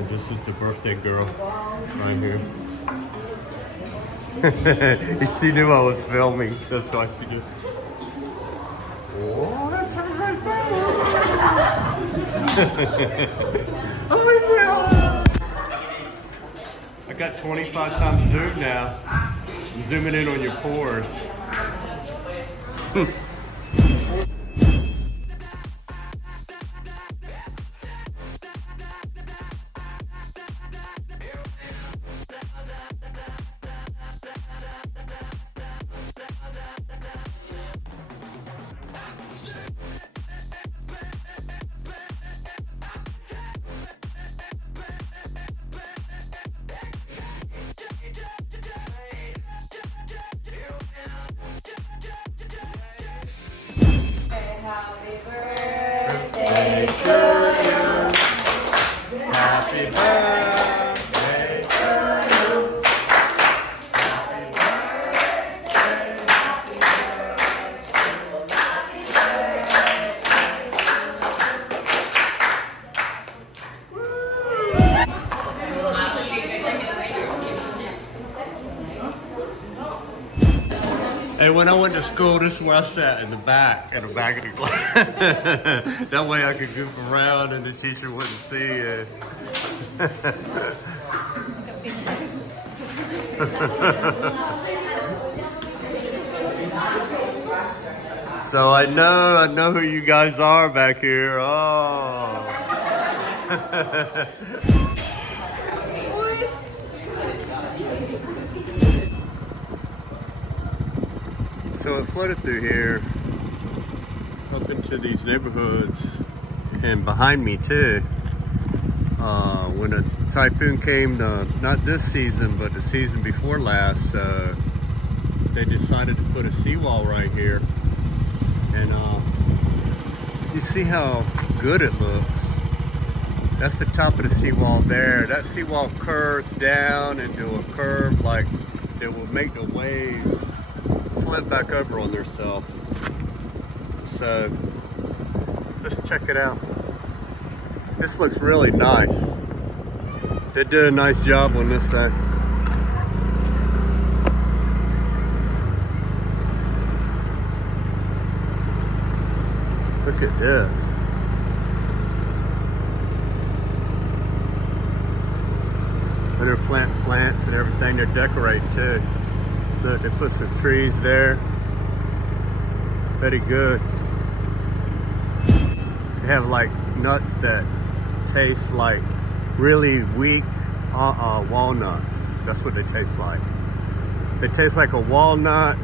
And this is the birthday girl right here. She knew I was filming, that's why she did. Oh, that's her right there. Oh, yeah. I got 25 times zoom now. I'm zooming in on your pores. Happy birthday to you. Happy birthday to you. Happy birthday, happy Hey, when I went to school, this is where I sat in the back of the class. That way I could goof around and the teacher wouldn't see it. So I know who you guys are back here. Oh. So it flooded through here up into these neighborhoods and behind me too. When a typhoon came, not this season, but the season before last, they decided to put a seawall right here. And you see how good it looks. That's the top of the seawall there. That seawall curves down into a curve like it will make the waves flip back over on themselves. So let's check it out. This looks really nice. They did a nice job on this thing. Look at this. And they're planting plants and everything. They're decorating too. Look, they put some trees there. Very good. They have like nuts that taste like really weak walnuts. That's what they taste like. They taste like a walnut,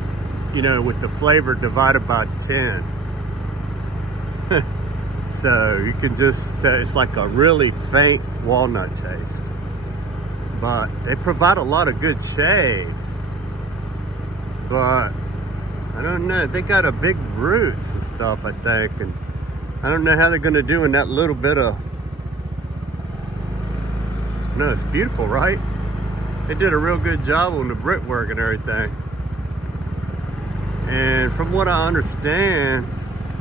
you know, with the flavor divided by 10. So you can just, it's like a really faint walnut taste. But they provide a lot of good shade. But I don't know, they got a big roots and stuff, I think, and I don't know how they're gonna do in that little bit of, no, it's beautiful, right? They did a real good job on the brickwork and everything. And from what I understand,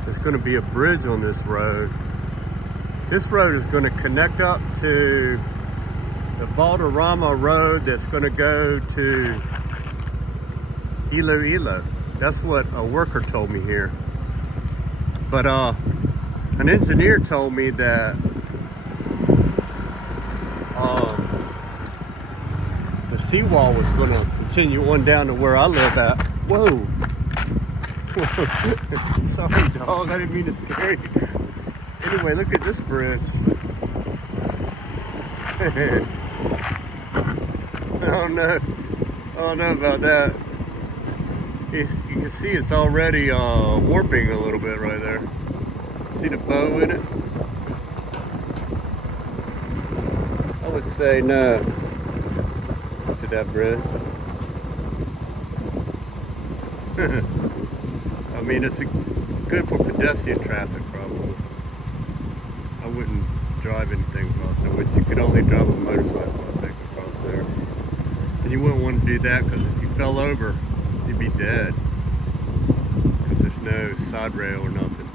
there's gonna be a bridge on this road. This road is gonna connect up to the Valderrama Road that's gonna go to Iloilo. That's what a worker told me here. But an engineer told me that the seawall was going to continue on down to where I live at. Whoa! Sorry, dog. I didn't mean to scare you. Anyway, look at this bridge. I don't know about that. You can see it's already warping a little bit right there. See the bow in it? I would say no to that bridge. I mean, it's good for pedestrian traffic probably. I wouldn't drive anything across there, which you could only drive a motorcycle, I think, across there. And you wouldn't want to do that because if you fell over, you'd be dead, because there's no side rail or nothing.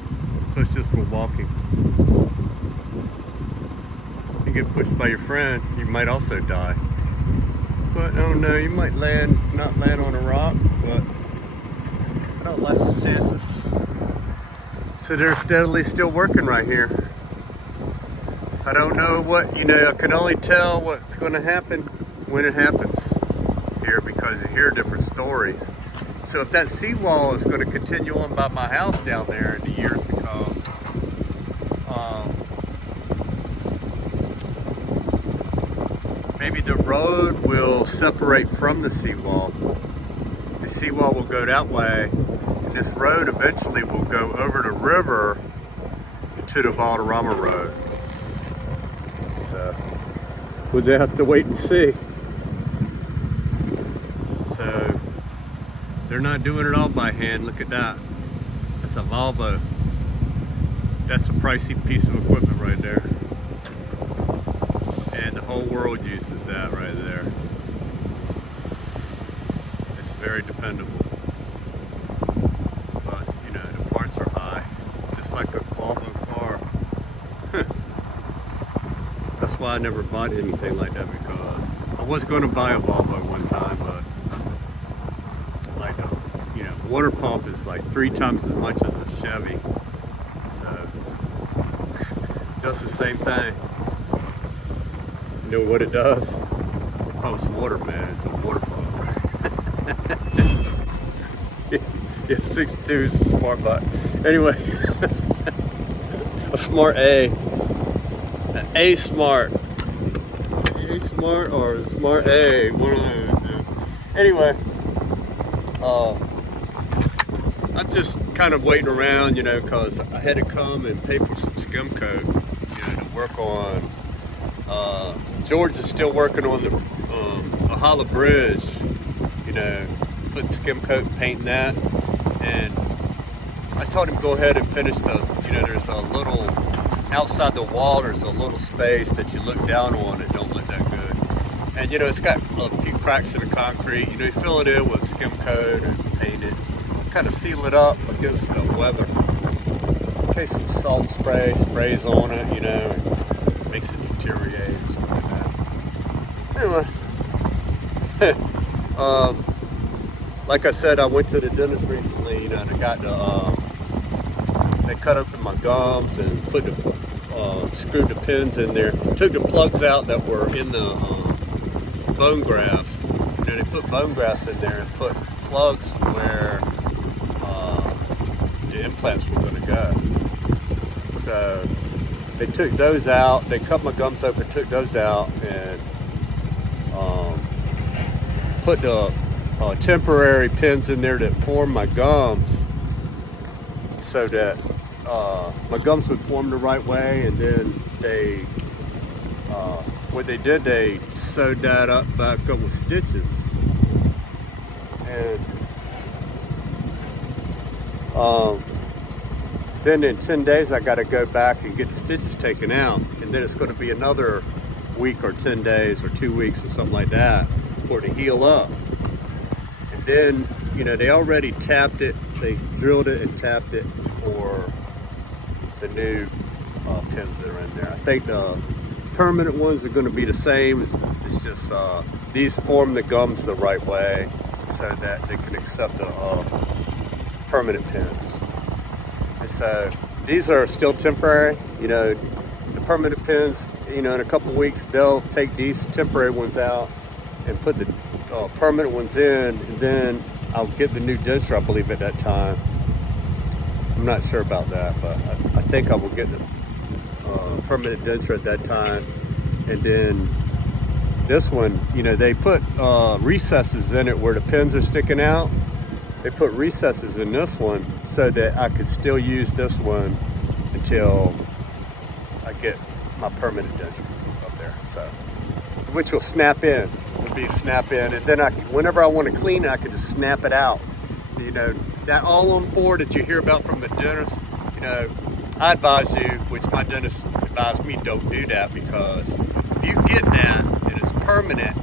So it's just for walking. you get pushed by your friend, you might also die. But I don't know, you might not land on a rock, but I don't like the chances. So they're steadily still working right here. I don't know what, I can only tell what's going to happen when it happens here, because you hear different stories. So if that seawall is going to continue on by my house down there in the years to come, maybe the road will separate from the seawall. The seawall will go that way, and this road eventually will go over the river to the Valderrama Road. So we'll just have to wait and see. So they're not doing it all by hand. Look at that. That's a Volvo. That's a pricey piece of equipment right there. And the whole world uses that right there. It's very dependable. But, the parts are high. Just like a Volvo car. That's why I never bought anything like that, because I was going to buy a Volvo one time, but like water pump is like 3 times as much as a Chevy. So does the same thing. You know what it does? It pumps water, man. It's a water pump. Yeah, 6'2" is a smart butt. Anyway, a smart A. An A smart. A smart or a smart A. One of those. Yeah. Anyway, I'm just kind of waiting around, because I had to come and pay for some skim coat, to work on. George is still working on the Valhalla Bridge, putting skim coat and painting that. And I told him go ahead and finish there's a little, outside the wall, there's a little space that you look down on that don't look that good. And it's got a few cracks in the concrete. You fill it in with skim coat and paint it, kind of seal it up against the weather. In case some salt sprays on it, and makes it deteriorate or something like that. Anyway, like I said, I went to the dentist recently. They got they cut open my gums and put screwed the pins in there. Took the plugs out that were in the bone grafts. They put bone grafts in there and put plugs where the implants were going to go. So they took those out. They cut my gums open, took those out, and put the temporary pins in there that form my gums, so that my gums would form the right way. And then what they did, they sewed that back up with stitches. And then in 10 days I got to go back and get the stitches taken out, and then it's going to be another week or 10 days or 2 weeks or something like that for it to heal up. And then they already tapped it, they drilled it and tapped it for the new pins that are in there. I think the permanent ones are going to be the same. It's just these form the gums the right way so that they can accept the permanent pins. And so these are still temporary. The permanent pins, in a couple weeks they'll take these temporary ones out and put the permanent ones in, and then I'll get the new denture, I believe, at that time. I'm not sure about that, but I think I will get the permanent denture at that time. And then this one, they put recesses in it where the pins are sticking out. They put recesses in this one so that I could still use this one until I get my permanent denture up there. So, which will snap in. It'll be a snap in, and then whenever I want to clean it, I can just snap it out. That all-on board that you hear about from the dentist, I advise you, which my dentist advised me, don't do that, because if you get that and it's permanent,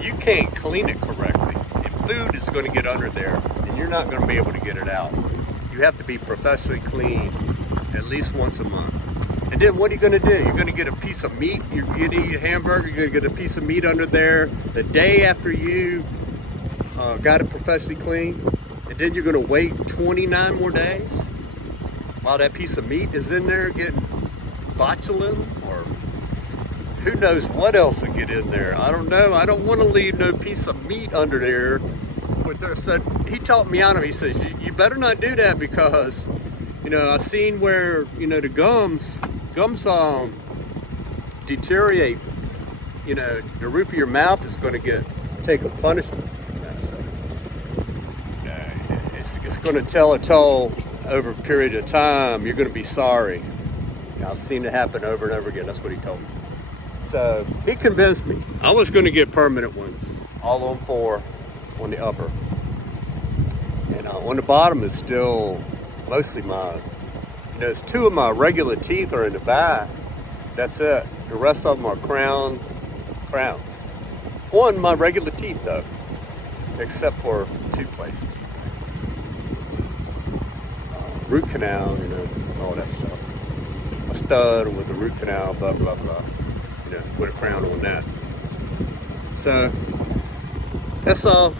you can't clean it correctly. And food is going to get under there, and you're not going to be able to get it out. You have to be professionally clean at least once a month. And then what are you going to do? You're going to get a piece of meat. You're going to eat a hamburger. You're going to get a piece of meat under there the day after you got it professionally cleaned. And then you're going to wait 29 more days while that piece of meat is in there getting botulism, or who knows what else will get in there. I don't know. I don't want to leave no piece of meat under there. But there said, he taught me out of it. He says, you better not do that, because, you know, I've seen where, you know, the gums deteriorate. You know, the roof of your mouth is going to take a punishment. It's going to tell a toll over a period of time. You're going to be sorry. I've seen it happen over and over again. That's what he told me. So he convinced me. I was going to get permanent ones, all on 4 on the upper. And on the bottom is still mostly mine. You know, there's 2 of my regular teeth are in the back. That's it. The rest of them are crowns. On my regular teeth, though, except for 2 places. Root canal, you know, all that stuff. A stud with a root canal, blah, blah, blah. You know, with a crown on that. So, that's all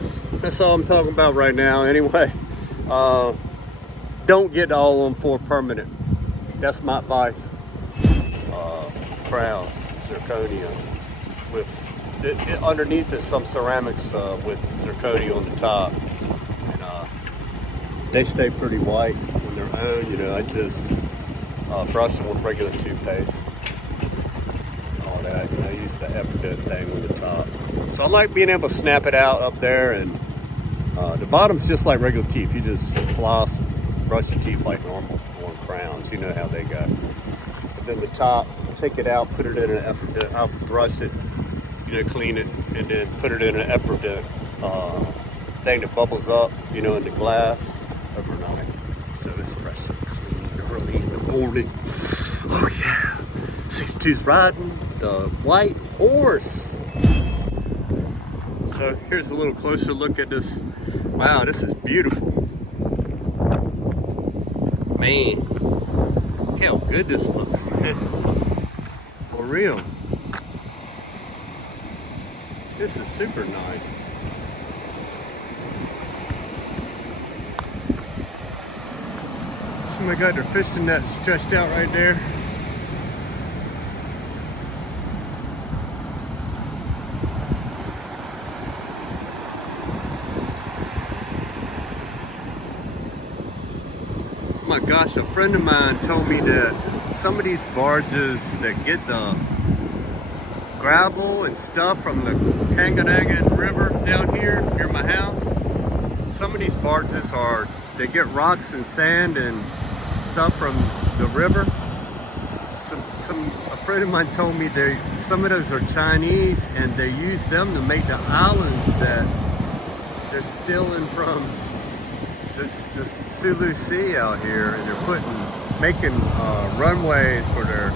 I'm talking about right now. Anyway, don't get all on 4 permanent. That's my advice. Crown, zirconia, with underneath is some ceramics with zirconia on the top, and they stay pretty white on their own. You know, I just brush them with regular toothpaste, all that. You know, I use the Epident thing on the top. So I like being able to snap it out up there, and the bottom's just like regular teeth. You just floss, brush your teeth like normal on crowns. You know how they go. But then the top, take it out, put it in an Epident. I'll brush it, you know, clean it, and then put it in an Epident thing that bubbles up, you know, in the glass overnight. So it's fresh and clean early in the morning. Oh yeah. 62's riding the white horse. So here's a little closer look at this. Wow, this is beautiful. Man, look how good this looks, man. For real. This is super nice. Somebody got their fishing net stretched out right there. Oh my gosh, a friend of mine told me that some of these barges that get the gravel and stuff from the Kanganega River down here near my house, some of these barges they get rocks and sand and stuff from the river. A friend of mine told me some of those are Chinese, and they use them to make the islands that they're stealing from the Sulu Sea out here, and they're making runways for their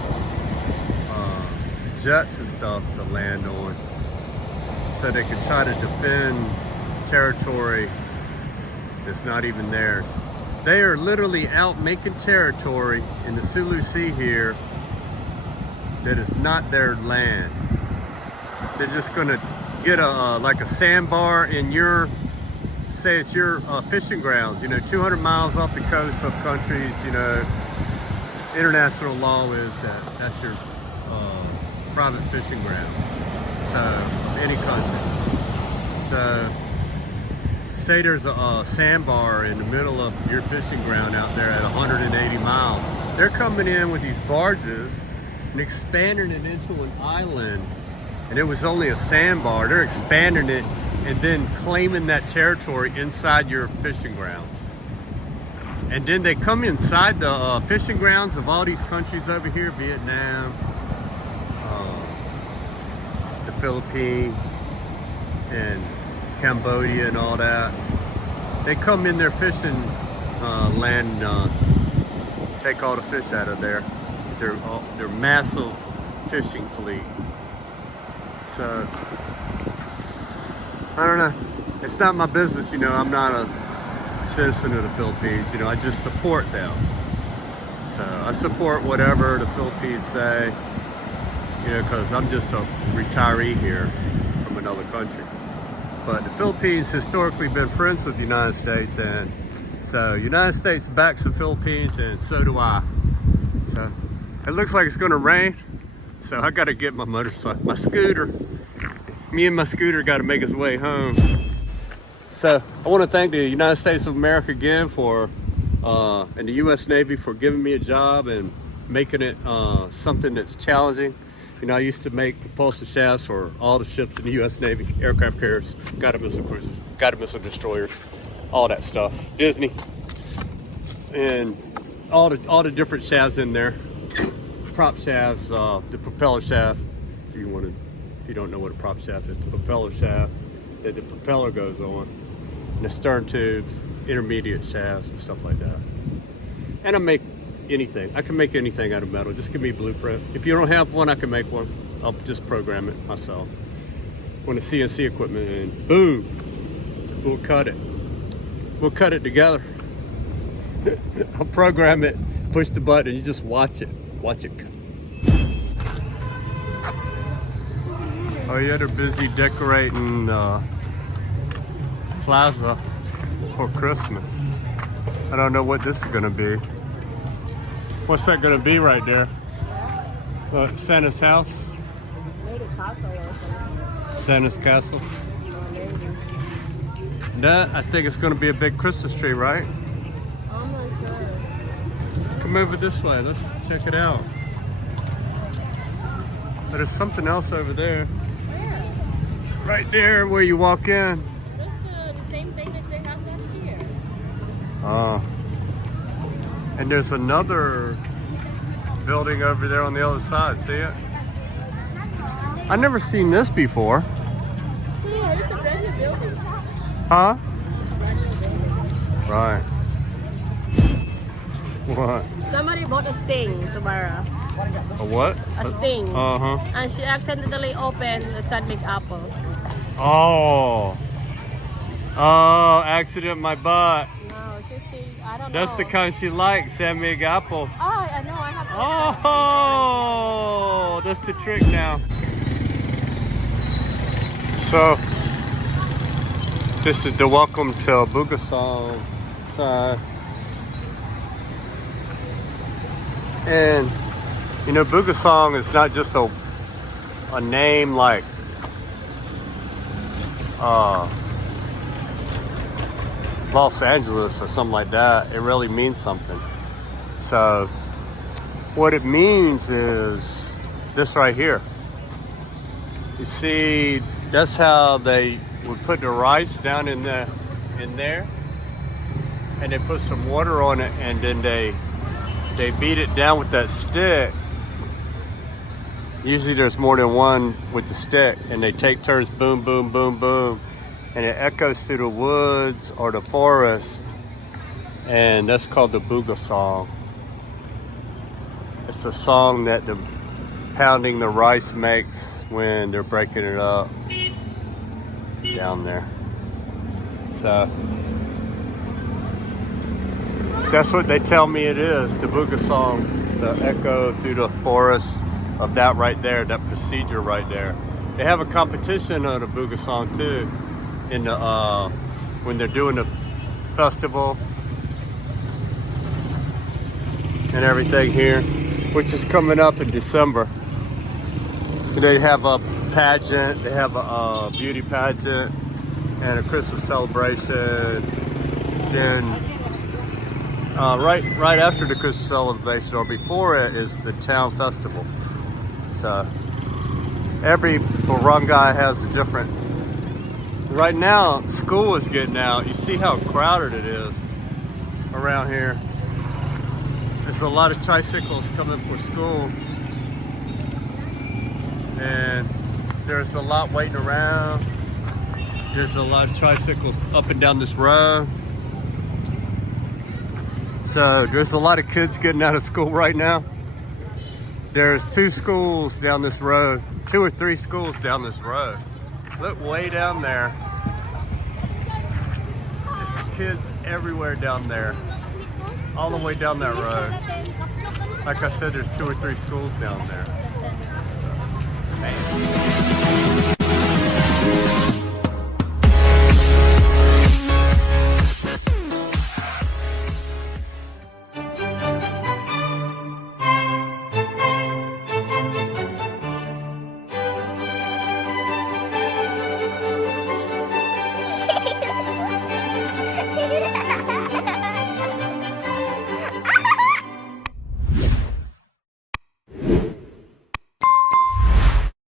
jets and stuff to land on, so they can try to defend territory that's not even theirs. They are literally out making territory in the Sulu Sea here that is not their land. They're just gonna get like a sandbar in say it's your fishing grounds, you know, 200 miles off the coast of countries. You know, international law is that's your private fishing ground, so any country. So say there's a sandbar in the middle of your fishing ground out there at 180 miles. They're coming in with these barges and expanding it into an island, and it was only a sandbar. They're expanding it and then claiming that territory inside your fishing grounds. And then they come inside the fishing grounds of all these countries over here, Vietnam, the Philippines, and Cambodia and all that. They come in their fishing land and take all the fish out of there. Their massive fishing fleet. So I don't know. It's not my business, you know. I'm not a citizen of the Philippines, you know. I just support them. So I support whatever the Philippines say, you know, because I'm just a retiree here from another country. But the Philippines historically been friends with the United States, and so United States backs the Philippines, and so do I. So it looks like it's gonna rain, so I gotta get my motorcycle, my scooter. Me and my scooter gotta make its way home. So I wanna thank the United States of America again for, and the US Navy for giving me a job and making it something that's challenging. You know, I used to make propulsion shafts for all the ships in the US Navy, aircraft carriers, guided missile cruisers, guided missile destroyers, all that stuff. Disney, and all the different shafts in there. Prop shafts, the propeller shaft, if you don't know what a prop shaft is, the propeller shaft that the propeller goes on, and the stern tubes, intermediate shafts and stuff like that. And I make anything. I can make anything out of metal. Just give me a blueprint. If you don't have one, I can make one. I'll just program it myself. When the CNC equipment in, boom, we'll cut it. We'll cut it together. I'll program it, push the button, and you just watch it. Watch it cut. Oh yeah, they're busy decorating plaza for Christmas. I don't know what this is gonna be. What's that gonna be right there? Santa's house? Maybe castle or something. Santa's castle? That, I think it's gonna be a big Christmas tree, right? Oh my god. Come over this way, let's check it out. But there's something else over there. Where? Right there where you walk in. That's the same thing that they have last year. And there's another building over there on the other side, see it? I've never seen this before. Yeah, it's a brand new building. Huh? It's a brand new building. Right. What? Somebody bought a sting to Bara. A what? A sting. Uh-huh. And she accidentally opened the San Big Apple. Oh. Oh, accident my butt. No, I don't know. That's the kind she likes, San Mig apple. Oh, I know. I have to. Oh, that's the trick now. So, this is the welcome to Bugasong side. And, you know, Bugasong is not just a name like, Los Angeles or something like that. It really means something. So what it means is this right here. You see, that's how they would put the rice down in there, and they put some water on it, and then they beat it down with that stick. Usually there's more than one with the stick, and they take turns, boom, boom, boom, boom, and it echoes through the woods or the forest, and that's called the Bugasong. It's a song that the pounding the rice makes when they're breaking it up down there. So that's what they tell me it is, the Bugasong. It's the echo through the forest of that right there, that procedure right there. They have a competition of the Bugasong too, in the when they're doing the festival and everything here, which is coming up in December. They have a pageant, they have a beauty pageant and a Christmas celebration. Then right after the Christmas celebration or before it is the town festival. So every barangay has a different. Right now, school is getting out. You see how crowded it is around here. There's a lot of tricycles coming for school, and there's a lot waiting around. There's a lot of tricycles up and down this road. So there's a lot of kids getting out of school right now. There's 2 schools down this road, 2 or 3 schools down this road. Look way down there. There's kids everywhere down there, all the way down that road. Like I said, there's 2 or 3 schools down there. Man.